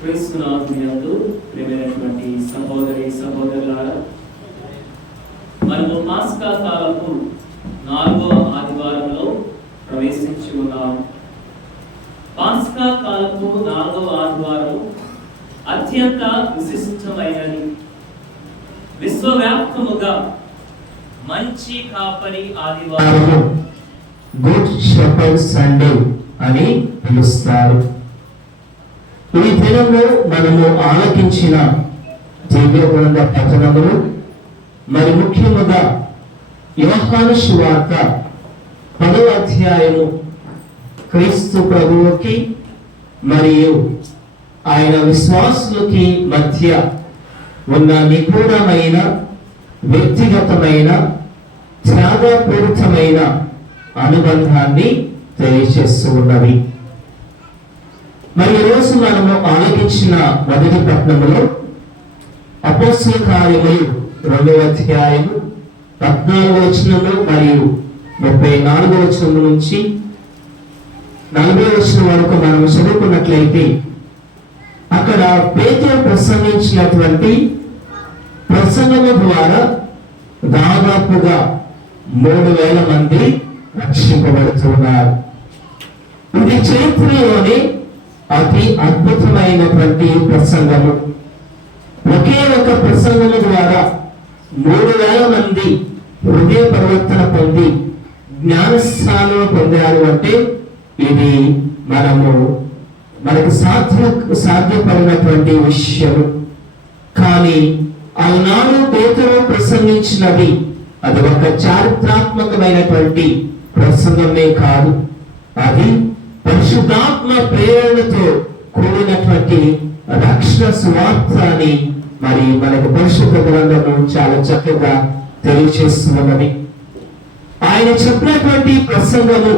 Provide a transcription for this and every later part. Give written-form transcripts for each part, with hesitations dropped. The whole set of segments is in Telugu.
క్రీస్తునాథునియందు ప్రియమైనటువంటి సహోదరి సహోదరులారా, మనము పాస్కా కాలపు 4వ ఆదివారంలో ప్రవేశించి ఉన్నాము. పాస్కా కాలపు 4వ ఆదివారం అత్యంత విశిష్టమైనది. విశ్వవ్యాప్తముగా మంచి కాపరి ఆదివారం, గుడ్ షెపర్డ్ సండే అని పిలుస్తారు. ఈ దినము మనము ఆలకించిన దివ్య గ్రంథ పఠనములు, మరి ముఖ్యముగా యోహాను సువార్త 10వ అధ్యాయము క్రీస్తు ప్రభువుకి మరియు ఆయన విశ్వాసులకి మధ్య ఉన్న నిగూఢమైన వ్యక్తిగతమైన త్యాగపూరితమైన అనుబంధాన్ని తెలియజేస్తూ ఉన్నవి. మరి ఈరోజు మనము ఆలోచించిన మొదటి పట్టణంలో అపోస్తల కార్యములు 2వ అధ్యాయము 14వ వచనము మరియు 34వ వచనం నుంచి 40వ వచనం వరకు మనం చదువుకున్నట్లయితే, అక్కడ పేతురు ప్రసంగించినటువంటి ప్రసంగము ద్వారా దాదాపుగా 3000 మంది రక్షింపబడుతున్నారు. ఇది చరిత్రలోని అతి అద్భుతమైనటువంటి ప్రసంగము. ఒకే ఒక ప్రసంగము ద్వారా 3000 మంది హృదయ పరివర్తన పొంది జ్ఞానస్నానం పొందారు అంటే ఇది మనకు సాధ్యపడినటువంటి విషయం. కానీ ఆనాడు పేతురు ప్రసంగించినది అది ఒక చారిత్రాత్మకమైనటువంటి ప్రసంగమే కాదు, అది పరిశుద్ధాత్మ ప్రేరణతో కూడినటువంటి రక్షణ సువార్తని మరి మనకు పరిశుద్ధ గ్రంథము చాలా చక్కగా తెలియజేస్తున్నది. ఆయన చెప్పినటువంటి ప్రసంగము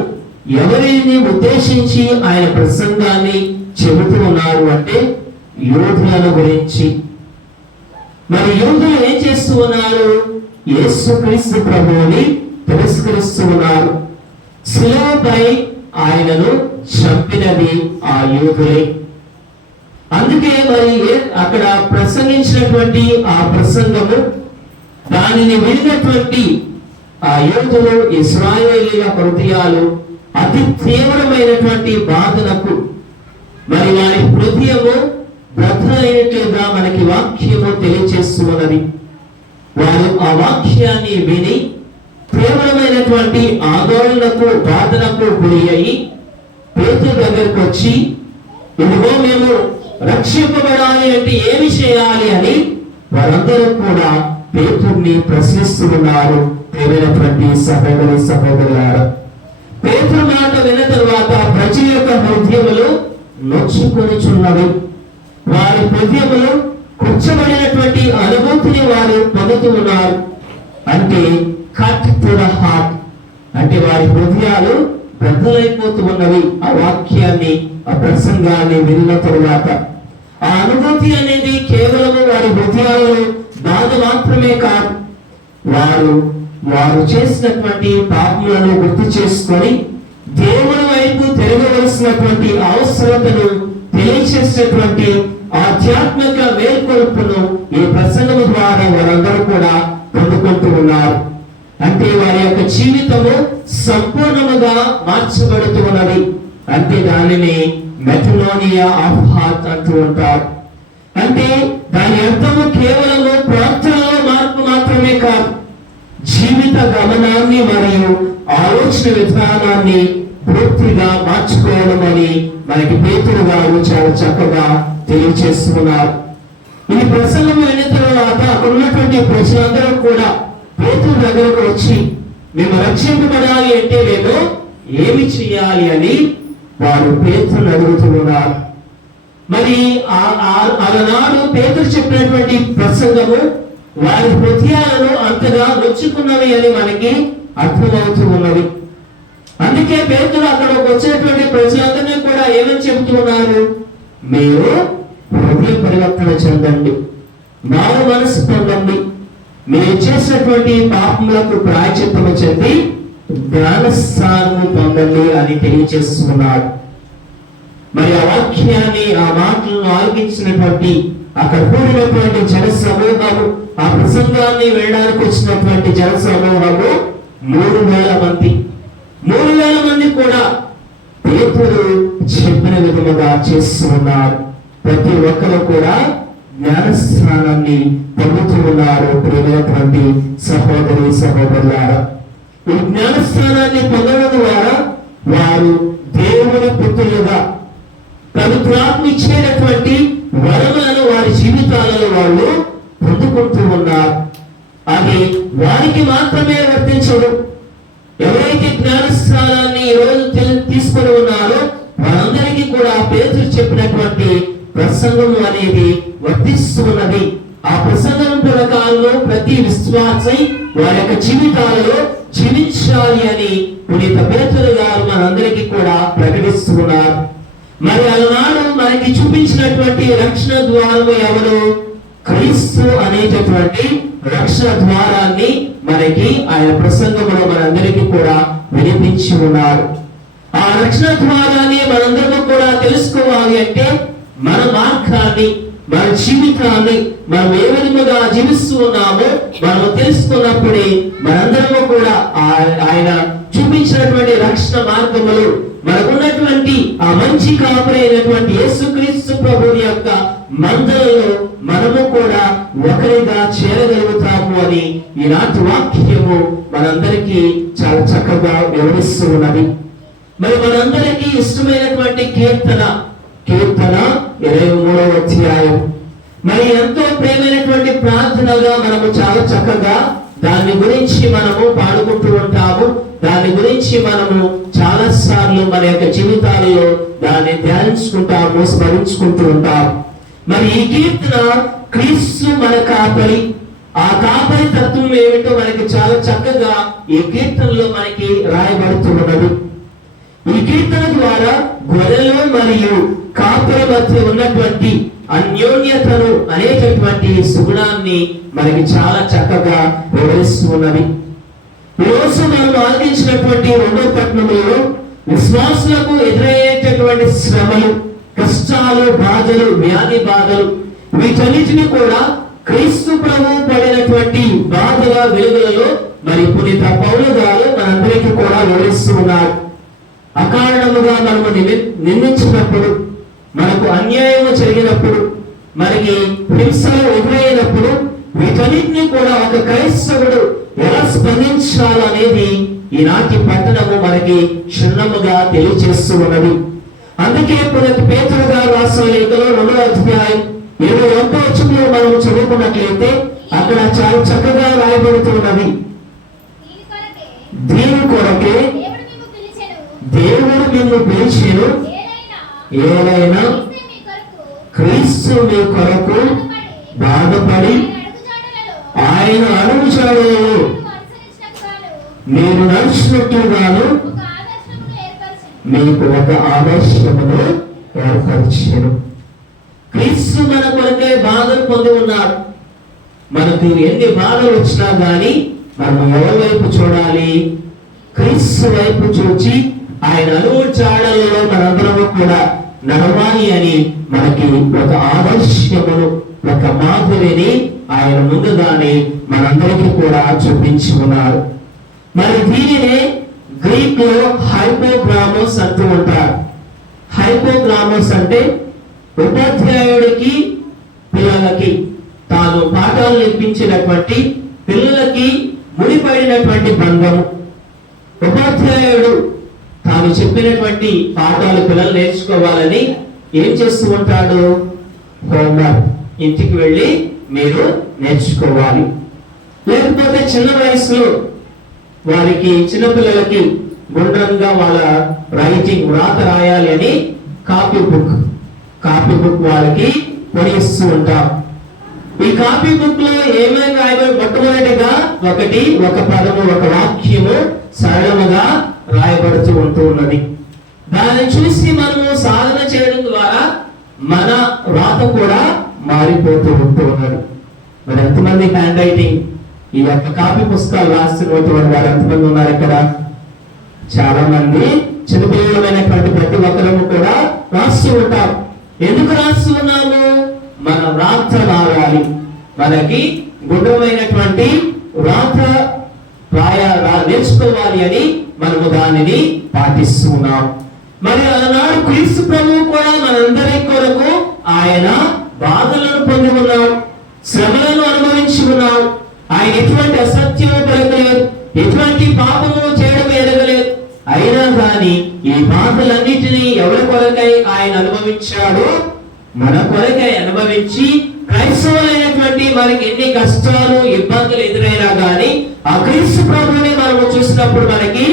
ఎవరిని ఉద్దేశించి ఆయన ప్రసంగాన్ని చెబుతూ ఉన్నారు అంటే యూదుల గురించి. మరి యూదులు ఏం చేస్తూ ఉన్నారు? యేసుక్రీస్తు ప్రభువుని తిరస్కరిస్తూ ఉన్నారు. శిలువపై ఆయనను చంపినది ఆ యూదులే. అందుకే మరి అక్కడ ప్రసంగించినటువంటి ఆ ప్రసంగము, దానిని విడినటువంటి ఆ యూదులు, ఇశ్రాయేలీయుల హృదయాలు అతి తీవ్రమైనటువంటి బాధలకు మరి వారి హృదయము బ్రతులైనట్లుగా మనకి వాక్యము తెలియజేస్తున్నది. వారు ఆ వాక్యాన్ని విని తీవ్రమైనటువంటి ఆందోళనకు బాధలకు గురి అయి పేతురు దగ్గరకు వచ్చి, ఇదిగో మేము రక్షింపబడాలి అంటే ఏమి చేయాలి అని వారందరూ కూడా పేతురుని ప్రశ్నిస్తున్నారు. ప్రియమైనటువంటి సహోదరి సహోదరులారా, పేతురు మాట విన్న తరువాత ప్రజల యొక్క హృదయములు నొచ్చుకొనిచున్నవి. వారి హృదయములు కూర్చబడినటువంటి అనుభూతిని వారు పొందుతూ ఉన్నారు. అంటే కట్ టు ద హార్ట్, అంటే వారి హృదయాలు బద్దలైపోతూ ఉన్నవి. ఆ వాక్యాన్ని, ఆ ప్రసంగాన్ని విన్న తరువాత ఆ అనుభూతి అనేది కేవలము వారి హృదయాలలో బాధ మాత్రమే కాదు, వారు చేసినటువంటి పాపములను గుర్తు చేసుకొని దేవుని వైపు తిరగవలసినటువంటి అవసరతను తెలియచేసినటువంటి ఆధ్యాత్మిక మేల్కొల్పును ఈ ప్రసంగం ద్వారా వారందరూ కూడా పొందుకుంటూ ఉన్నారు. అంటే వారి యొక్క జీవితము సంపూర్ణముగా మార్చబడుతూ ఉన్నది. అంటే దానిని మెటనోనియా ఆఫ్ హార్ట్ అంటూ ఉంటారు. అంటే దాని అర్థము కేవలము ప్రార్థనలో మార్పు మాత్రమే కాదు, జీవిత గమనాన్ని మరియు ఆలోచన విధానాన్ని పూర్తిగా మార్చుకోవడం అని మనకి పేతురు గారు చాలా చక్కగా తెలియజేస్తున్నారు. ఈ ప్రసంగం అయిన తర్వాత అక్కడ ఉన్నటువంటి ప్రజలందరూ కూడా పేతురు దగ్గరకు వచ్చి, మేము రక్షింపబడాలి అంటే మేము ఏమి చేయాలి అని వారు పేతురుని అడుగుతున్నారు. మరి ఆనాడు పేతురు చెప్పినటువంటి ప్రసంగము వారి హృదయాలను అంతగా నొచ్చుకున్నవి అని మనకి అర్థమవుతూ ఉన్నది. అందుకే పేతురు అక్కడ వచ్చినటువంటి ప్రజలందరినీ కూడా ఏమని చెబుతూ ఉన్నారు? మీరు హృదయ పరివర్తన చెందండి, మారు మనసు పొందండి, మీరు చేసినటువంటి పాపములకు ప్రాయశ్చిత్తము చెంది జ్ఞానస్నానము పొందండి అని తెలియజేస్తున్నాడు. మరి ఆ వాక్యాన్ని, ఆ మాటలను ఆలకించినటువంటి అక్కడ కూడినటువంటి జన సమూహము, ఆ ప్రసంగాన్ని వినడానికి వచ్చినటువంటి జన సమూహము 3,000 మంది. 3,000 మంది కూడా పేతురు చెప్పిన విధముగా చేస్తున్నారు. ప్రతి ఒక్కరు కూడా జ్ఞానస్నానాన్ని పొందుతూ ఉన్నారు. ప్రియమైనటువంటి సహోదరి సహోదరులారా, ఈ జ్ఞానస్నానాన్ని పొందడం ద్వారా వారు దేవుని పుత్రులుగా పవిత్రాత్మ ఇచ్చేటటువంటి వరములను వారి జీవితాలలో వాళ్ళు పొందుకుంటూ ఉన్నారు. అది వారికి మాత్రమే వర్తించదు. ఎవరైతే జ్ఞానస్నానాన్ని ఈ రోజు తీసుకొని ఉన్నారో వారందరికీ కూడా పేతురు చెప్పినటువంటి ప్రసంగము అనేది వర్తిస్తూ ఉన్నది. ఆ ప్రసంగం ప్రకారంలో ప్రతి విశ్వాసి వారి యొక్క జీవితాలలో జీవించాలి అని పునీత పేతురు గారు మనందరికీ కూడా ప్రకటిస్తున్నారు. మరి అలనాడు మనకి చూపించినటువంటి రక్షణ ద్వారము ఎవరు? క్రీస్తు అనేటటువంటి రక్షణ ద్వారాన్ని మనకి ఆయన ప్రసంగంలో మనందరికీ కూడా వినిపించి ఉన్నారు. ఆ రక్షణ ద్వారాన్ని మనందరూ కూడా తెలుసుకోవాలి అంటే మన మార్గాన్ని, మన జీవితాన్ని మనం ఏ విధముగా జీవిస్తూ ఉన్నామో మనం తెలుసుకున్నప్పుడే మనందరము కూడా ఆయన చూపించినటువంటి రక్షణ మార్గములు, మనకున్నటువంటి ఆ మంచి కాపరి అయినటువంటి యేసుక్రీస్తు ప్రభువు యొక్క మందలలో మనము కూడా ఒకరిగా చేరగలుగుతాము అని ఈనాటి వాక్యము మనందరికీ చాలా చక్కగా వివరిస్తూ ఉన్నది. మరి మనందరికీ ఇష్టమైనటువంటి కీర్తన 23వ అధ్యాయం. మరి ఎంతో ప్రేమైనటువంటి ప్రార్థనగా మనము చాలా చక్కగా దాని గురించి మనము పాడుకుంటూ ఉంటాము. దాని గురించి మనము చాలా సార్లు మన యొక్క జీవితాలలో దాన్ని ధ్యానించుకుంటాము, స్మరించుకుంటూ ఉంటాము. మరి ఈ కీర్తన క్రీస్తు మన కాపరి, ఆ కాపరి తత్వం ఏమిటో మనకి చాలా చక్కగా ఈ కీర్తనలో మనకి రాయబడుతున్నది. ఈ కీర్తన ద్వారా గొర్రెలు మరియు కాపరి మధ్య ఉన్నటువంటి అన్యోన్యతను అనేటటువంటి సుగుణాన్ని మనకి చాలా చక్కగా వివరిస్తున్నది. ఈరోజు మనం ఆలోచించినటువంటి 2వ పట్టణంలో విశ్వాసులకు ఎదురయ్యేటటువంటి శ్రమలు, కష్టాలు, బాధలు, వ్యాధి బాధలు, వీటన్నిటిని కూడా క్రీస్తు ప్రభువు పడినటువంటి బాధల వెలుగులలో మరి పునీత పౌలు గారు మనందరికీ కూడా వివరిస్తూ ఉన్నారు. అకారణముగా మనము నిందించినప్పుడు, మనకు అన్యాయము జరిగినప్పుడు, మనకి హింసలు ఎదురైనప్పుడు వీటన్నిటిని కూడా ఒక క్రైస్తవుడు ఎలా స్పందించాలనేది ఈనాటి పట్టణము మనకి క్షుణ్ణముగా తెలియజేస్తూ ఉన్నది. అందుకే పునీత పేతురు గారు రాసిన లేఖలో 2వ అధ్యాయం 21వ వచనంలో మనం చదువుకున్నట్లయితే అక్కడ చాలా చక్కగా రాయబడుతున్నది. దీని కొరకే దేవుడు మిమ్ము పిలిచెను, ఏలైనా క్రీస్తు మీ కొరకు బాధపడి ఆయన అడుగుజాడలలో మీరు నడిచినట్లుగాను మీకు ఒక ఆదర్శమును ఏర్పరిచెను. క్రీస్తు మన కొరకే బాధలు పొంది ఉన్నాడు. మనకు ఎన్ని బాధలు వచ్చినా గానీ మనం ఎవరి వైపు చూడాలి? క్రీస్తు వైపు చూచి ఆయన అడుగు జాడలలో మనందరము కూడా నడవాలి అని మనకి ఒక ఆదర్శమును, ఒక మాదిరిని ఆయన ముందుగానే మనందరికీ కూడా చూపించి ఉన్నారు. మరి దీనినే గ్రీక్ లో హైపోగ్రామోస్ అంటూ ఉంటారు. హైపోగ్రామోస్ అంటే ఉపాధ్యాయుడికి పిల్లలకి తాను పాఠాలు నేర్పించినటువంటి పిల్లలకి ముడిపడినటువంటి బంధము. ఉపాధ్యాయుడు తాను చెప్పినటువంటి పాఠాలు పిల్లలు నేర్చుకోవాలని ఏం చేస్తూ ఉంటాడు? హోంవర్క్, ఇంటికి వెళ్ళి మీరు నేర్చుకోవాలి. లేకపోతే చిన్న వయసులో వారికి, చిన్నపిల్లలకి గుండ్రంగా వాళ్ళ రైటింగ్, వ్రాత రాయాలి అని కాపీ బుక్ వాళ్ళకి కొనిస్తూ ఉంటాం. ఈ కాపీ బుక్ లో ఏమేమి రాయబడి, మొట్టమొదటిగా ఒక పదము, ఒక వాక్యము సరళముగా రాయబడుతూ ఉంటూ ఉన్నది. దాన్ని చూసి మనము సాధన చేయడం ద్వారా మన వ్రాత కూడా మారిపోతూ ఉంటూ ఉన్నది. మరి ఎంతమంది హ్యాండ్ రైటింగ్ ఈ యొక్క కాపీ పుస్తకాలు రాస్తున్నటువంటి వారు ఎంతమంది ఉన్నారు ఇక్కడ? చాలా మంది. చిన్నపిల్లలమైనటువంటి ప్రతి ఒక్కరము కూడా రాస్తూ ఎందుకు రాసి ఉన్నాము? మన వ్రాత మారాలి, మనకి గుణమైనటువంటి వ్రాత నేర్చుకోవాలి అని మనము దానిని పాటిస్తున్నాం. మరి ఆనాడు క్రీస్తు ప్రభువు కూడా మనందరి కొరకు ఆయన బాధలను పొంది ఉన్నాడు, శ్రమలను అనుభవించి ఉన్నాడు. ఆయన ఎటువంటి అసత్యము పలకలేదు, ఎటువంటి పాపము చేయడం ఎరగలేదు. అయినా కానీ ఈ బాధలన్నిటినీ ఎవరి కొరకై ఆయన అనుభవించాడు? మన కొరకై అనుభవించి, క్రైస్తవులైనటువంటి మనకి ఎన్ని కష్టాలు ఇబ్బందులు ఎదురైనా కానీ ఆ క్రీస్తు ప్రభువుని మనము చూసినప్పుడు మనకి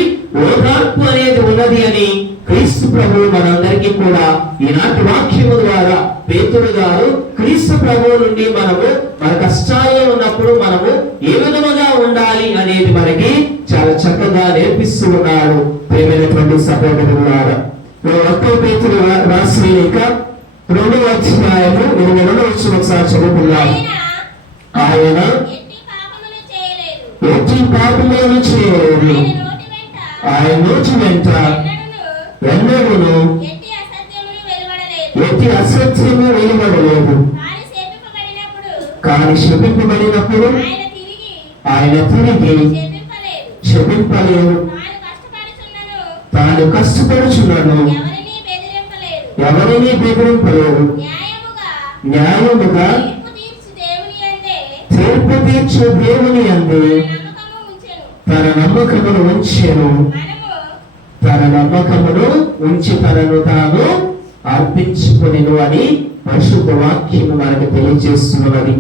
ఓదార్పు అనేది ఉన్నది అని క్రీస్తు ప్రభువు మనందరికీ కూడా ఈనాటి వాక్యము ద్వారా పేతురు గారు క్రీస్తు ప్రభువు నుండి మనము మన కష్టాల్లో ఉన్నప్పుడు మనము ఏ విధముగా ఉండాలి అనేది మనకి చాలా చక్కగా నేర్పిస్తూ ఉన్నాడు. ప్రియమైనటువంటి సహోదరులారా, 1 పేతురు రాసిన లేఖ 2వ అధ్యాయము 22వ వచనం ఒకసారి చదువుకుందాం. ఆయన ఎట్టి పాపములను చేయలేదు, ఆయన నోటి వెంట ఎన్నడూను ఎట్టి అసత్యము వెలువడలేదు. కానీ శపింపబడినప్పుడు ఆయన తిరిగి శపింపలేదు. తాను కష్టపడుచున్నాడు, ఎవరిని బెదిరింపలేదు. న్యాయముగా తీర్పు తీర్చు దేవుని యందు తన నమ్మకమును ఉంచెను. తన నమ్మకమును ఉంచి తనను తాను అర్పించుకొనెను అని పరిశుద్ధ వాక్యము మనకు తెలియజేస్తున్నది.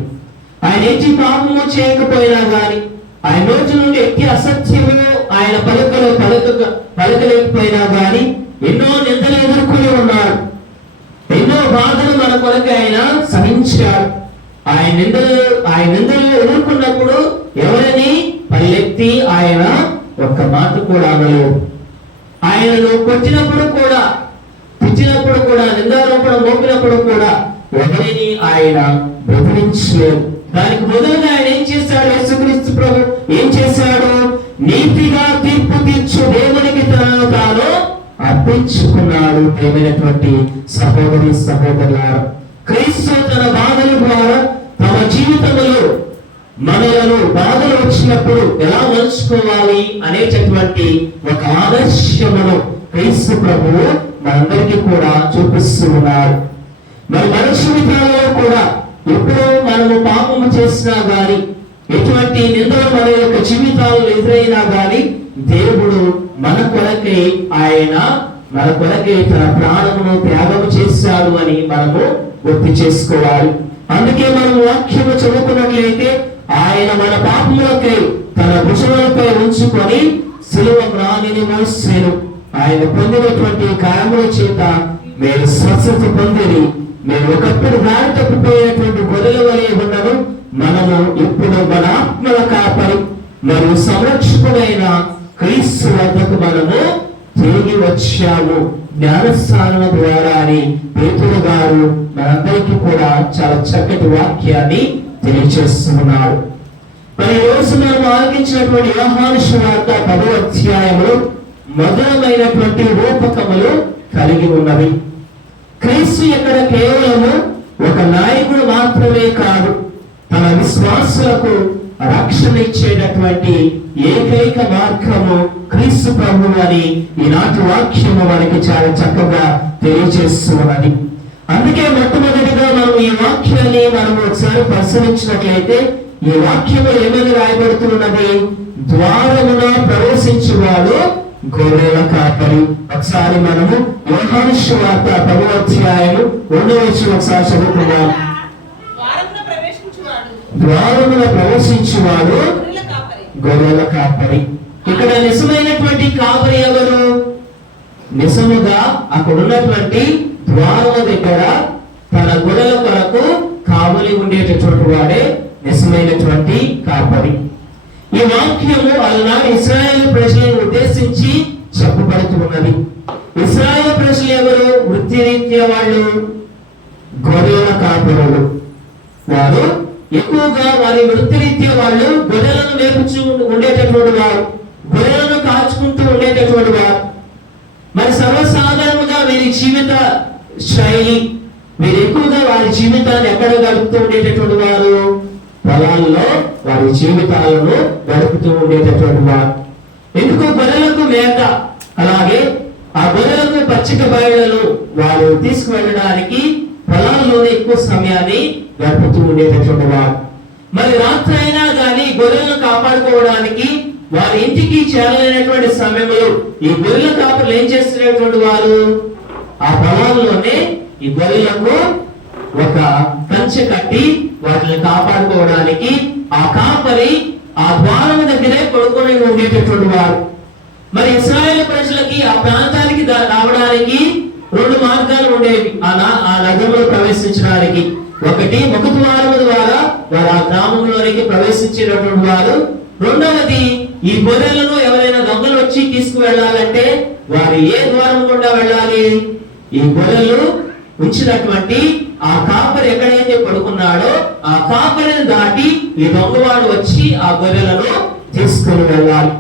ఆయన ఎట్టి పాపము చేయకపోయినా గాని, ఆయన రోజు నుండి ఎట్టి అసత్యమును ఆయన పలకలేకపోయినా గాని ఎన్నో నిందలు ఎదుర్కొని ఉన్నాడు. ఎన్నో బాధలు మన కొరకు ఆయన సహించాడు. ఆయన నిందలు ఎదుర్కొన్నప్పుడు ఎవరిని పల్లెత్తి ఆయన ఒక్క మాట కూడా అనలేదు. ఆయనను కొట్టినప్పుడు కూడా, పుచ్చినప్పుడు కూడా, నిందారోపణ మోపినప్పుడు కూడా ఎవరిని ఆయన బెదిరించలేదు. దానికి మొదలుగా ఆయన ఏం చేశాడు? యేసుక్రీస్తు ప్రభు ఏం చేశాడు? నీతిగా తీర్పు తీర్చు దేవునికి తనను తాను అర్పించుకున్నాడు. ప్రియమైనటువంటి సహోదరి సహోదరులారా, క్రీస్తు తన బాధల ద్వారా తమ జీవితంలో మనలను బాధలు వచ్చినప్పుడు ఎలా మలుచుకోవాలి అనేటటువంటి ఒక ఆదర్శమును క్రీస్తు ప్రభువు మనందరికీ కూడా చూపిస్తూ ఉన్నారు. మరి మన జీవితాలలో కూడా ఎప్పుడో మనము పాపము చేసినా గాని, ఎటువంటి నిందలు మన యొక్క జీవితాల్లో ఎదురైనా గాని దేవుడు మన కొరకై తన ప్రాణమును త్యాగము చేశాడు అని మనము గుర్తు చేసుకోవాలి. అందుకే మనం వాక్యము చదువుకున్నట్లయితే ఆయన మన పాపములకై తన భుజములపై ఉంచుకొని సిలువ మ్రానిని మోసెను. ఆయన పొందినటువంటి గాయముల చేత మీరు స్వస్థత పొందిరి. మేము ఒకప్పుడు దారి తప్పిపోయినటువంటి గొర్రెల వలె ఉన్నాము. మనము ఇప్పుడు మన ఆత్మల కాపరి మరియు సంరక్షకుడైన క్రీస్తు వద్దకు మనము తిరిగి వచ్చాము జ్ఞానస్నానం ద్వారా అని పేతురు గారు మనందరికీ కూడా చాలా చక్కటి వాక్యాన్ని తెలియజేస్తున్నారు. మరి ఈ రోజు మనం ఆలకించినటువంటి యోహాను సువార్త 10వ అధ్యాయములో మధురమైనటువంటి రూపకములు కలిగి ఉన్నవి. క్రీస్తు ఇక్కడ కేవలము ఒక నాయకుడు మాత్రమే కాదు, తన విశ్వాసులకు రక్షణ ఇచ్చేటటువంటి ఏకైక మార్గము క్రీస్తు ప్రభువు అని ఈనాటి వాక్యము మనకి చాలా చక్కగా తెలియజేస్తున్నది. అందుకే మొట్టమొదటిగా మనం ఈ వాక్యాన్ని మనం ఒకసారి పరిశీలించినట్లయితే ఈ వాక్యము ఏమని రాయబడుతున్నది? ద్వారమున ప్రవేశించువాడు గొర్రెల కాపరి. ఒకసారి మనము యోహాను సువార్త 10వ అధ్యాయము 2వ వచనం ఒకసారి చదువుకుందాం. ద్వారమున ప్రవేశించువాడు గొర్రెల కాపరి. ఇక్కడ నిజమైనటువంటి కాపరి ఎవరు? నిజముగా అక్కడ ఉన్నటువంటి ద్వారము దగ్గర తన గొర్రెల కొరకు కావలి ఉండేటటువంటి వాడే నిజమైనటువంటి కాపరి. ఈ వాక్యము అలనాడు ఇశ్రాయేలు ప్రజలను ఉద్దేశించి చెప్పబడుతున్నది. ఇశ్రాయేలు ప్రజలు ఎవరు? వృత్తిరీత్యా వాళ్ళు గొర్రెల కాపరులు. వారు ఎక్కువగా వారి వృత్తిరీత్యా వాళ్ళు గొర్రెలను మేపుచూ ఉండేటటువంటి వారు, గొర్రెలను కాచుకుంటూ ఉండేటటువంటి వారు. మరి సర్వసాధారణంగా వీరి జీవిత శైలి, వీరు ఎక్కువగా వారి జీవితాన్ని ఎక్కడ గడుపుతూ ఉండేటటువంటి వారు? పొలాల్లో వారి జీవితాలను గడుపుతూ ఉండేటటువంటి వారు. ఎందుకు? గొర్రెలకు మేత, అలాగే ఆ గొర్రెలకు పచ్చిక బయళ్లను వారు తీసుకువెళ్ళడానికి పొలాల్లోనే ఎక్కువ సమయాన్ని గడుపుతూ ఉండేటటువంటి వారు. మరి రాత్రి అయినా కానీ గొర్రెలను కాపాడుకోవడానికి వారి ఇంటికి చేరలేనటువంటి సమయంలో ఈ గొర్రెల కాపరులు ఏం చేస్తున్నటువంటి వారు? ఆ పొలాల్లోనే ఈ గొర్రెలకు ఒక కంచె కట్టి వాటిని కాపాడుకోవడానికి ఆ కాపరి ఆ ద్వారం దగ్గరే పడుకొని ఉండేటటువంటి వారు. మరి ఇశ్రాయేలు ప్రజలకి ఆ ప్రాంతానికి రావడానికి 2 మార్గాలు ఉండేవి ఆ నగరంలో ప్రవేశించడానికి. ఒకటి ముఖద్వారం ద్వారా వారు ఆ గ్రామంలోనికి ప్రవేశించేటటువంటి వారు. రెండవది, ఈ గొర్రెలను ఎవరైనా దొంగలు వచ్చి తీసుకువెళ్ళాలంటే వారు ఏ ద్వారం గుండా వెళ్ళాలి? ఈ గొర్రెలు ఉంచినటువంటి ఆ కాపరి ఎక్కడైతే పడుకున్నాడో ఆ కాపరిని దాటి ఈ దొంగవాడు వచ్చి ఆ గొర్రెలను తీసుకుని వెళ్ళాలి.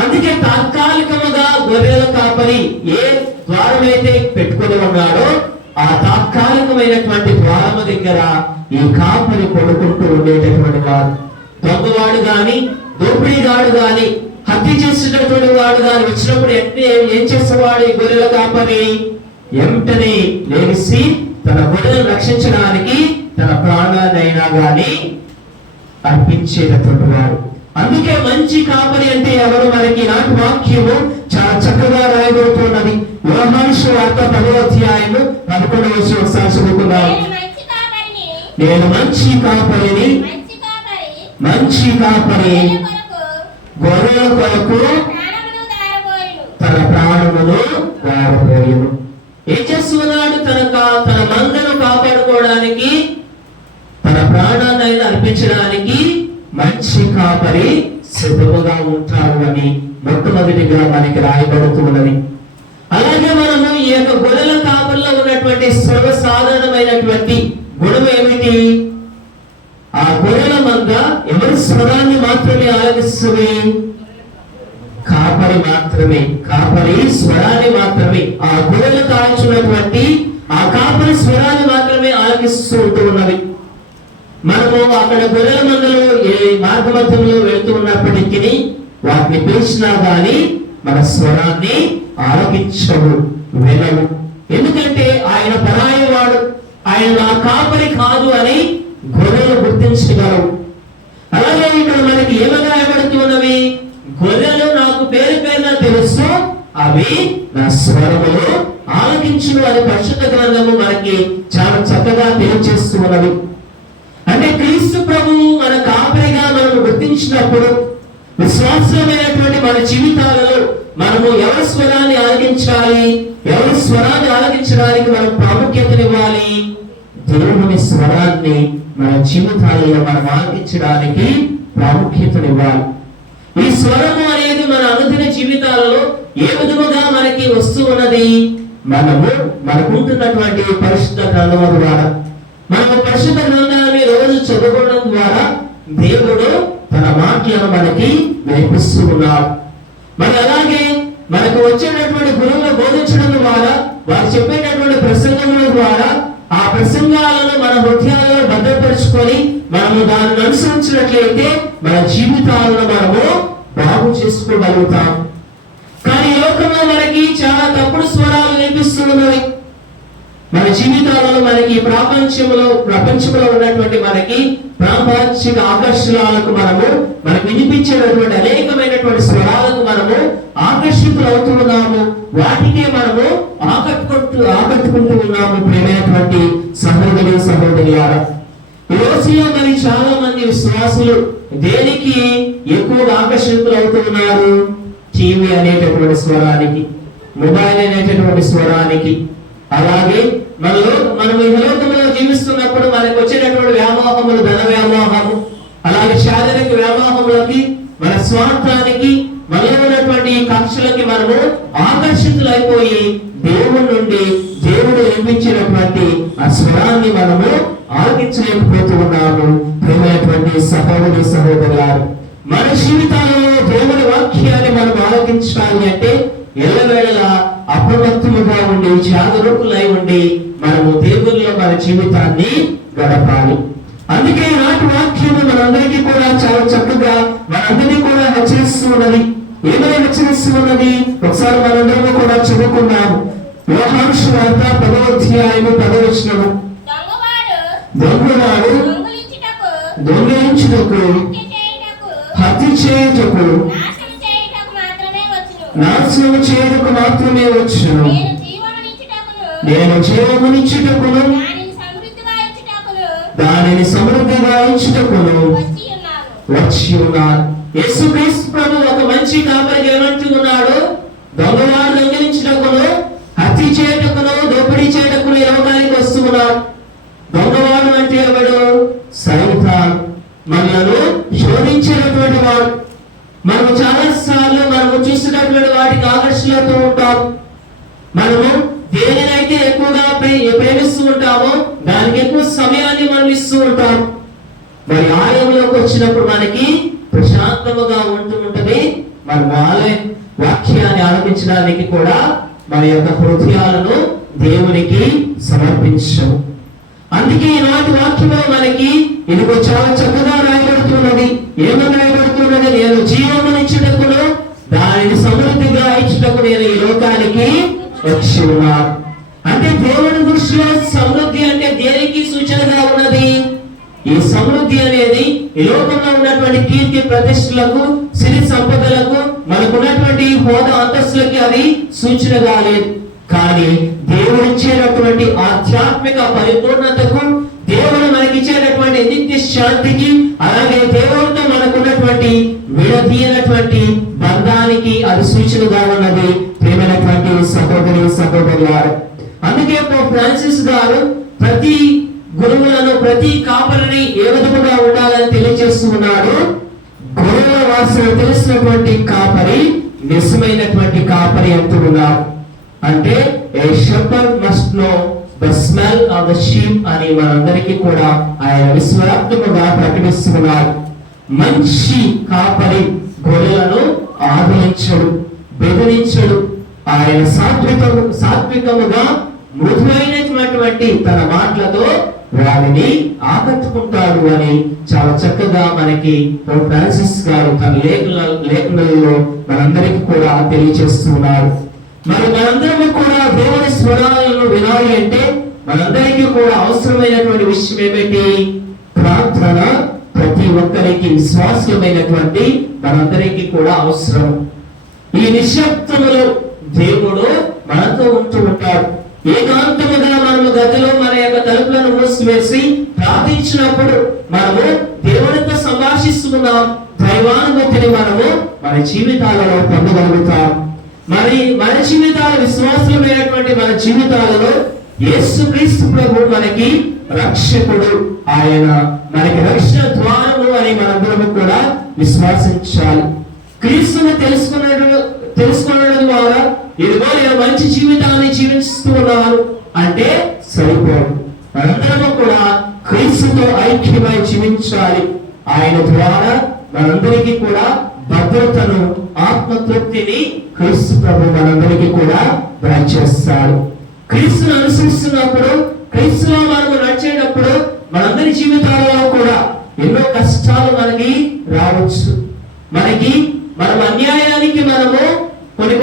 అందుకే తాత్కాలికముగా గొర్రెల కాపరి ఏ ద్వారం అయితే పెట్టుకుని ఉన్నాడో ఆ తాత్కాలికమైనటువంటి ద్వారము దగ్గర ఈ కాపరి పడుకుంటూ ఉండేటటువంటి వాడు. దొంగవాడు గాని, దోపిడీదాడు గాని, హత్య చేసేటటువంటి వాడు గాని వచ్చినప్పుడు ఏం చేసేవాడు? ఈ గొర్రెల కాపరి వెంటనే లేచి తన గొర్రెలను రక్షించడానికి తన ప్రాణాన్నైనా గాని అర్పించేటటువంటి వాడు. అందుకే మంచి కాపరి అంటే ఎవరు? మనకి నాటి వాక్యము చాలా చక్కగా రాయబడుతున్నది. యోహాను సువార్త 10వ అధ్యాయము 11వ వచనం ఒకసారి చదువుకుందాం. నేను మంచి కాపరిని, మంచి కాపరి గొర్రెల కొరకు తన ప్రాణమును దారపోయెను. ఏం చేస్తున్నాడు? తన మందను కాపాడుకోవడానికి, తన ప్రాణాన్ని అర్పించడానికి మంచి కాపరి సిద్ధముగా ఉంటారు అని మొట్టమొదటిగా మనకి రాయబడుతున్నది. అలాగే మనము ఈ యొక్క గొర్రెల కాపరిలో ఉన్నటువంటి సర్వసాధారణమైనటువంటి గుణం ఏమిటి? ఆ గొర్రెల మంద ఎవరి స్వరాన్ని మాత్రమే ఆలకిస్తుంది? కాపరి మాత్రమే. కాపరి స్వరాన్ని మాత్రమే, ఆ గొర్రెలు కాల్చున్నటువంటి ఆ కాపరి స్వరాన్ని మాత్రమే ఆలకిస్తూ ఉన్నవి. మనము అక్కడ గొర్రెల మందలు ఏ మార్గ మధ్యంలో వెళుతూ ఉన్నప్పటికీ వాటిని పిలిచినా గాని మన స్వరాన్ని ఆలకించవు, వినవు. ఎందుకంటే ఆయన పరాయి వాడు, ఆయన నా కాపరి కాదు అని గొర్రెలు గుర్తించగలవు. అలాగే ఇక్కడ మనకి ఏమగా రాయబడుతున్నవి? గొర్రెలు నాకు పేరు పేరున తెలుసు, అవి నా స్వరములు ఆలకించును అని పరిశుద్ధ గ్రంథము మనకి చాలా చక్కగా తెలియజేస్తూ ఉన్నది. అంటే క్రీస్తు ప్రభువు మన కాపరిగా మనం గుర్తించినప్పుడు విశ్వాసమైనటువంటి మన జీవితాలలో మనము ఎవరి స్వరాన్ని ఆలకించాలి? ఎవరి స్వరాన్ని ఆలకించడానికి మనం ప్రాముఖ్యతనివ్వాలి? దేవుని స్వరాన్ని మన జీవితాలలో మనం ఆలకించడానికి ప్రాముఖ్యతనివ్వాలి. ఈ స్వరము అనేది మన అనుదిన జీవితాలలో ఏ విధముగా మనకి వస్తూ ఉన్నది? మనకుంటున్నటువంటి పరిశుద్ధ గ్రంథము ద్వారా, మనము పరిశుద్ధ గ్రంథాన్ని రోజు చదువుకోవడం ద్వారా దేవుడు తన మాటలను మనకి వినిపిస్తూ ఉన్నాడు. మరి అలాగే మనకు వచ్చేటటువంటి గురువులు బోధించడం ద్వారా, వారు చెప్పేటటువంటి ప్రసంగముల ద్వారా ఆ ప్రసంగాలను మన హృదయాలలో భద్రపరుచుకొని మనము దానిని అనుసరించినట్లయితే మన జీవితాలను మనము బాగు చేసుకోగలుగుతాం. కానీ లోకంలో మనకి చాలా తప్పుడు స్వరాలు వినిపిస్తున్నాయి. మన జీవితాలలో మనకి ప్రపంచంలో ఉన్నటువంటి మనకి ప్రాపంచిక ఆకర్షణలకు మనకు వినిపించేటటువంటి అనేకమైనటువంటి స్వరాలకు మనము ఆకర్షితులు అవుతున్నాము. వాటికే మనము ఆకట్టుకుంటూ ఉన్నాము. ప్రియమైనటువంటి సహోదరి సహోదరులారా, ఈ రోజుల్లో మరి చాలా మంది విశ్వాసులు దేనికి ఎక్కువగా ఆకర్షితులు అవుతున్నారు? టీవీ అనేటటువంటి స్వరానికి, మొబైల్ అనేటటువంటి స్వరానికి. అలాగే మనం ఈ లోకంలో జీవిస్తున్నప్పుడు మనకు వచ్చేటటువంటి వ్యామోహములు, ధన వ్యామోహము, అలాగే శారీరక వ్యామోహములకి, మన స్వార్థానికి, మనలో ఉన్నటువంటి కక్షలకి మనము ఆకర్షితులైపోయి దేవుడి నుండి దేవుడు నిర్మించినటువంటి ఆ స్వరాన్ని మనము ఆలకించలేకపోతూ ఉన్నాము. ప్రియమైనటువంటి సహోదరి సహోదరులారు, మన జీవితాలలో దేవుడి వాక్యాన్ని మనం ఆలకించాలి అంటే ఎల్లవేళలా అప్రమత్తముగా ఉండి, జాగరూకులై ఉండి మనము దేవునిలో మన జీవితాన్ని గడపాలి. అందుకే నాటి వాక్యము మనందరికీ కూడా చాలా చక్కగా మనందరినీ కూడా హెచ్చరిస్తూ ఉన్నది. ఏమైనా హెచ్చరిస్తూ ఉన్నది? ఒకసారి మనందరూ కూడా చదువుకున్నాము. యోహాను సువార్త 10వ అధ్యాయము 10వ వచనము. దొంగవాడు దొంగిలించుటకు, హత్య చేయుటకు, నాశనము చేయుటకు మాత్రమే వచ్చును. నేను జీవమునిచ్చుటకును దానిని సమృద్ధిగా ఇచ్చుటకును వచ్చి ఉన్నాను. యేసుక్రీస్తు ప్రభు ఒక మంచి కాపరికి ఏమంటూ ఉన్నాడు? దొంగవాడు దొంగిలించుటకును, హత్య చేయుటకును, దోపిడీ చేయుటకును ఈ లోకానికి వస్తూ ఉన్నాడు. దొంగవాడు అంటే ఎవడు? సైతాన్. మనలను శోధించినటువంటి వాడు. మనము చాలా సార్లు మనము చూసినటువంటి వాటికి ఆకర్షణతో ఉంటాం. మనము దేనినైతే ఎక్కువగా ప్రేమిస్తూ ఉంటామో దానికి ఎక్కువ సమయాన్ని మనం ఇస్తూ ఉంటాం. మరి ఆలయంలోకి వచ్చినప్పుడు మనకి ప్రశాంతముగా ఉంటది. మన వాక్యాన్ని ఆలపించడానికి కూడా మన యొక్క హృదయాలను దేవునికి సమర్పించము. అందుకే ఈనాటి వాక్యంలో మనకి ఇదిగో చాలా చక్కగా రాయబడుతున్నది. ఏమని రాయబడుతున్నది? నేను జీవమునిచ్చుటకును దానిని సమృద్ధిగా ఇచ్చుటకు నేను ఈ లోకానికి వచ్చి ఉన్నాను. అంటే దేవుని దృష్టిలో సమృద్ధి అంటే దేనికి సూచనగా ఉన్నది? ఈ సమృద్ధి అనేది ఈ లోకంలో ఉన్నటువంటి కీర్తి ప్రతిష్టలకు, సిరి సంపదలకు, మనకున్నటువంటి హోదా అంతస్తులకి అది సూచనగా లేదు. కానీ దేవుడు ఇచ్చేటటువంటి ఆధ్యాత్మిక పరిపూర్ణతకు, దేవుడు మనకి ఇచ్చేటటువంటి నిత్య శాంతికి, అలాగే దేవుడితో మనకున్నటువంటి విడదీయనటువంటి బంధానికి అది సూచనగా ఉన్నది. ప్రియమైనటువంటి సహోదరి సహోదరులారా, అందుకే ఫ్రాన్సిస్ గారు ప్రతి గురువులను, ప్రతి కాపరిని ఏ విధముగా ఉండాలని తెలియజేస్తూ ఉన్నాడు. గురువుల వాసన తెలిసినటువంటి కాపరి నిజమైనటువంటి కాపరి అంటూ ఉన్నారు. అంటే a shepherd must know the smell of the sheep అని మనందరికీ కూడా ఆయన విశ్వవ్యాప్తముగా ప్రకటిస్తున్నారు. మంచి కాపరి గొర్రెలను ఆదరించడు, బెదిరించడు. ఆయన సాత్వికముగా మృదువైనటువంటి తన మాటలతో వారిని ఆకట్టుకుంటాడు అని చాలా చక్కగా మనకి ఫ్రాన్సిస్ గారు తన లేఖనాలలో మనందరికీ కూడా తెలియజేస్తున్నారు. మరి మనందరము కూడా దేవుని స్వరాలను వినాలి అంటే మనందరికీ కూడా అవసరమైనటువంటి విషయం ఏమిటి? ప్రార్థన ప్రతి ఒక్కరికి విశ్వాసమైనటువంటి మనందరికీ కూడా అవసరం. ఈ నిశ్శబ్దములో దేవుడు మనతో ఉంటూ ఉంటాడు. ఏకాంతముగా మనము గదిలో మన యొక్క తలుపులను మూసివేసి ప్రార్థించినప్పుడు మనము దేవునితో సంభాషిస్తున్నాం. దైవానుభూతిని మనము మన జీవితాలలో పొందగలుగుతాం. మరి మన జీవితాల విశ్వాసమైనటువంటి మన జీవితాలలో యేసుక్రీస్తు ప్రభు మనకి రక్షకుడు, ఆయన మనకి రక్షణ ద్వారము అని మనందరము కూడా విశ్వాసించాలి. క్రీస్తుని తెలుసుకునడం ద్వారా ఇదిగో నేను మంచి జీవితాన్ని జీవిస్తున్నాను అంటే సరిపోదు. మనందరము కూడా క్రీస్తుతో ఐక్యమై జీవించాలి. ఆయన ద్వారా మనందరికీ కూడా భద్రతను, ఆత్మతృప్తిని క్రీస్తు ప్రభు మనందరికీ కూడా దయచేస్తాడు. క్రీస్తును అనుసరిస్తున్నప్పుడు, క్రీస్తులో మనము నడిచేటప్పుడు మనందరి జీవితాలలో కూడా ఎన్నో కష్టాలు మనకి రావచ్చు. మనం అన్యాయానికి మనము కొన్ని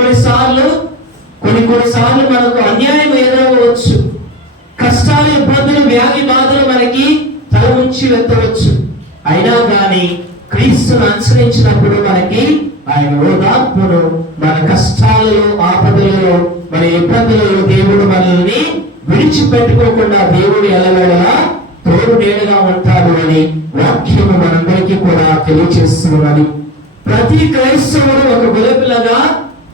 సార్లు మనకు అన్యాయం ఎదురవచ్చు. కష్టాలు, ఇబ్బందులు, వ్యాధి బాధలు మనకి తల ఉంచి వెత్తవచ్చు. అయినా కానీ క్రీస్తును అనుసరించినప్పుడు మనకి ఆయన ఓదార్పును, మన కష్టాలలో, ఆపదలలో, మన ఇబ్బందులలో దేవుడు మనల్ని విడిచిపెట్టుకోకుండా దేవుడు ఎల్లవేళలా తోడు నీడగా ఉంటాడు అని వాక్యము మనందరికీ కూడా తెలియజేస్తున్నది. ప్రతి క్రైస్తవుడు ఒక గొల్లపిల్లగా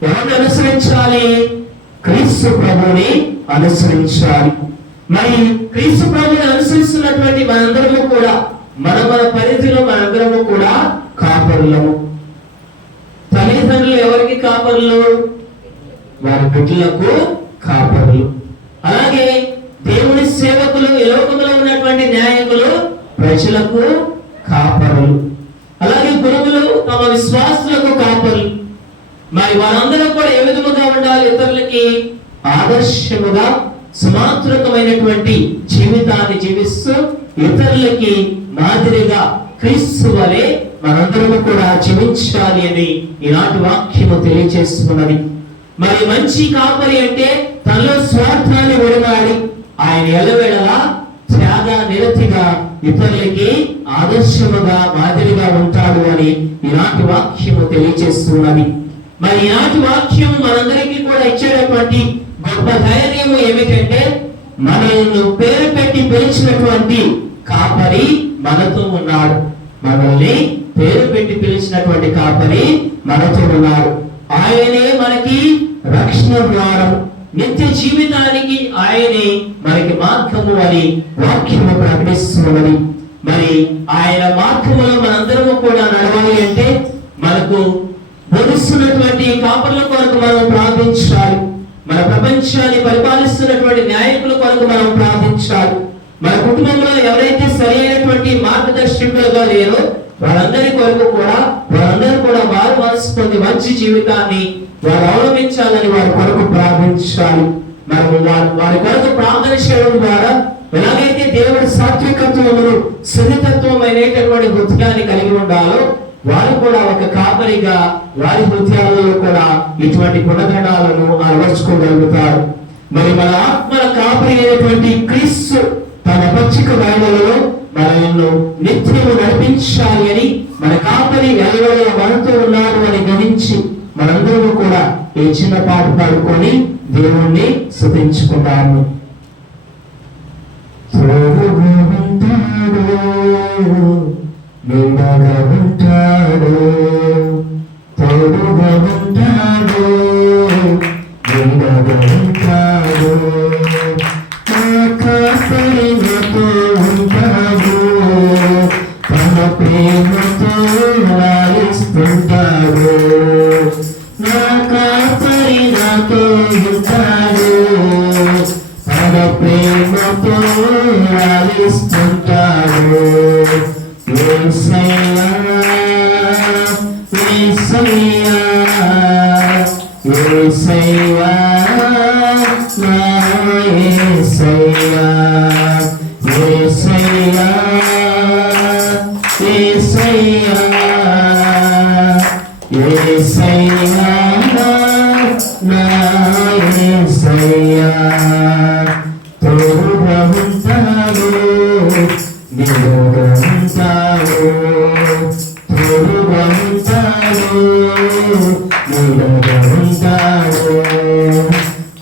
ఎవరిని అనుసరించాలి? క్రీస్తు ప్రభుని అనుసరించాలి. మరి క్రీస్తు ప్రభుని అనుసరిస్తున్నటువంటి మనందరము కూడా మన పరిధిలో మనందరము కూడా కాపరులము. తల్లిదండ్రులు ఎవరికి కాపరులు? వారి బిడ్డలకు కాపరులు. అలాగే దేవుని సేవకులు, ఈ లోకంలో ఉన్నటువంటి న్యాయకులు ప్రజలకు కాపరులు. అలాగే గురువులు తమ విశ్వాసులకు కాపరులు. మరి వారందరూ కూడా ఏ విధముగా ఉండాలి? ఇతరులకి ఆదర్శముగా, సమాంతరకమైనటువంటి జీవితాన్ని జీవిస్తూ ఇతరులకి మాదిరిగా క్రీస్తు వలె మనందరము కూడా జీవించాలి అని ఈనాటి వాక్యము తెలియజేస్తున్నది. మరి మంచి కాపరి అంటే తనలో స్వార్థాన్ని విడనాడి ఆయన ఎల్లవేళలా త్యాగ నిరతిగా ఇతరులకి ఆదర్శముగా మాదిరిగా ఉంటాడు అని ఈనాటి వాక్యము తెలియజేస్తున్నది. మరి ఈనాటి వాక్యం మనందరికీ కూడా ఇచ్చేటటువంటి గొప్ప ధైర్యం ఏమిటంటే, మనల్ని పేరు పెట్టి పిలిచినటువంటి కాపరి మనతో ఉన్నాడు. మనల్ని పేరు పెట్టి పిలిచినటువంటి కాపరి మనతో ఉన్నాడు. ఆయనే మనకి రక్షణ ద్వారం, నిత్య జీవితానికి ఆయనే మనకి మార్గము అని వాక్యము ప్రకటిస్తున్నది. మరి ఆయన మార్గములో మనందరము కూడా నడవాలి అంటే మనకు బోధిస్తున్నటువంటి కాపర్ల కొరకు మనం ప్రార్థించాలి. మన ప్రపంచాన్ని పరిపాలిస్తున్నటువంటి నాయకుల కొరకు మనం ప్రార్థించాలి. మన కుటుంబంలో ఎవరైతే సరైనటువంటి మార్గదర్శకులుగా లేరో వారందరి కొరకు కూడా వారందరూ కూడా వారు మనసు పొంది మంచి జీవితాన్ని వారు అవలంబించాలని వారి కొరకు ప్రార్థించాలి. మనము వారి కొరకు ప్రార్థన చేయడం ద్వారా ఎలాగైతే దేవుడి సాత్వికత్వమును సున్నితత్వం అనేటటువంటి హృదయాన్ని కలిగి ఉండాలో వారు కూడా ఒక కాపరిగా వారి హృదయాలలో కూడా ఇటువంటి గుణగణాలను అలవర్చుకోగలుగుతారు. మరి మన ఆత్మల కాపరి అయినటువంటి క్రీస్తు తన పచ్చిక బయలులలో మనల్ని నిత్యము నడిపించాలి అని మన కాపరి ఎల్లవేళలా మనతో ఉన్నాడు అని గ్రహించి మనందరూ కూడా ఈ చిన్న పాట పాడుకొని దేవుణ్ణి స్తుతించుకుందాము. నిండగా ఉంటాడు, తోడుగా ఉంటాడు, నిండగా ఉంటాడు, నా కాపరి నాతో ఉంటాడు, తన ప్రేమతో లాలిస్తుంటాడు, నా కాపరి నాతో ఉంటాడు, తన ప్రేమతో లాలిస్తుంటాడు. యేసయ్యా యేసయ్యా యేసయ్యా నా యేసయ్యా యేసయ్యా యేసయ్యా యేసయ్యా నా యేసయ్యా తోడుగా ఉంటాడు, నిలువుగా ఉంటాడు, తోడుగా ఉంటాడు, నిలువుగా ఉంటాడు.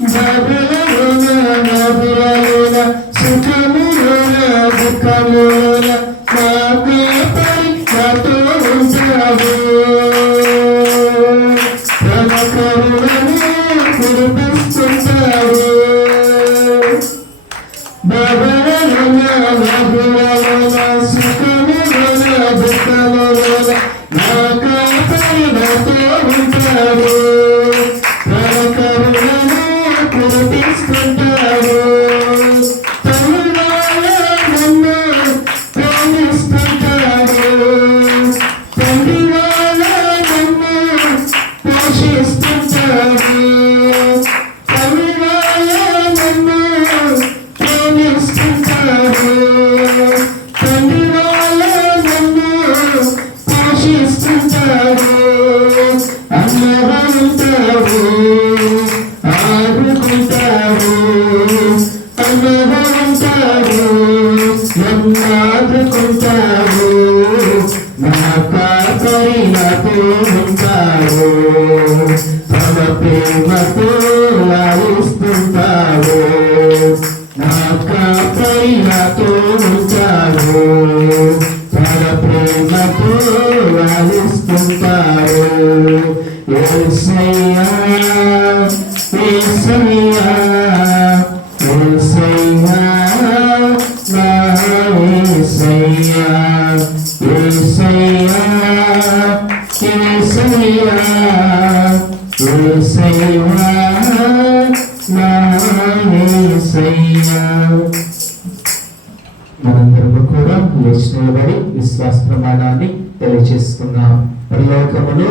బాధలలోన బాధలలోన సుఖములోన దుఃఖములోన నా కాపరి నాతో ఉంటాడు, తన కరుణను కురిపిస్తుంటాడు. బాధలలోన బాధలలోన సుఖములోన దుఃఖములోన నా కాపరి నాతో ఉంటాడు, తన కరుణను కురిపిస్తుంటాడు. తండ్రివాలా నన్ను ప్రేమిస్తుంటాడు, తండ్రివాలా నన్ను పోషిస్తుంటాడు, తండ్రివాలా నన్ను ప్రేమిస్తుంటాడు, తండ్రివాలా నన్ను పోషిస్తుంటాడు. అన్నగా ఉంటాడు, ఆదుకుంటాడు, అన్నగా ఉంటాడు, నన్ను ఆదుకుంటాడు, నా కాపరి నాతో ఉంటాడు, తన ప్రేమతో లాలిస్తుంటాడు, నా కాపరి నాతో ఉంటాడు, తన ప్రేమతో లాలిస్తుంటాడు. యేసయ్యా యేసయ్యా యేసయ్యా నా యేసయ్యా యేసయ్యా యేసయ్యా యేసయ్యా నా యేసయ్యా. మనందరము కూడా లేచి నిలబడి విశ్వాస ప్రమాణాన్ని తెలియజేస్తున్నాం. పరలోకములో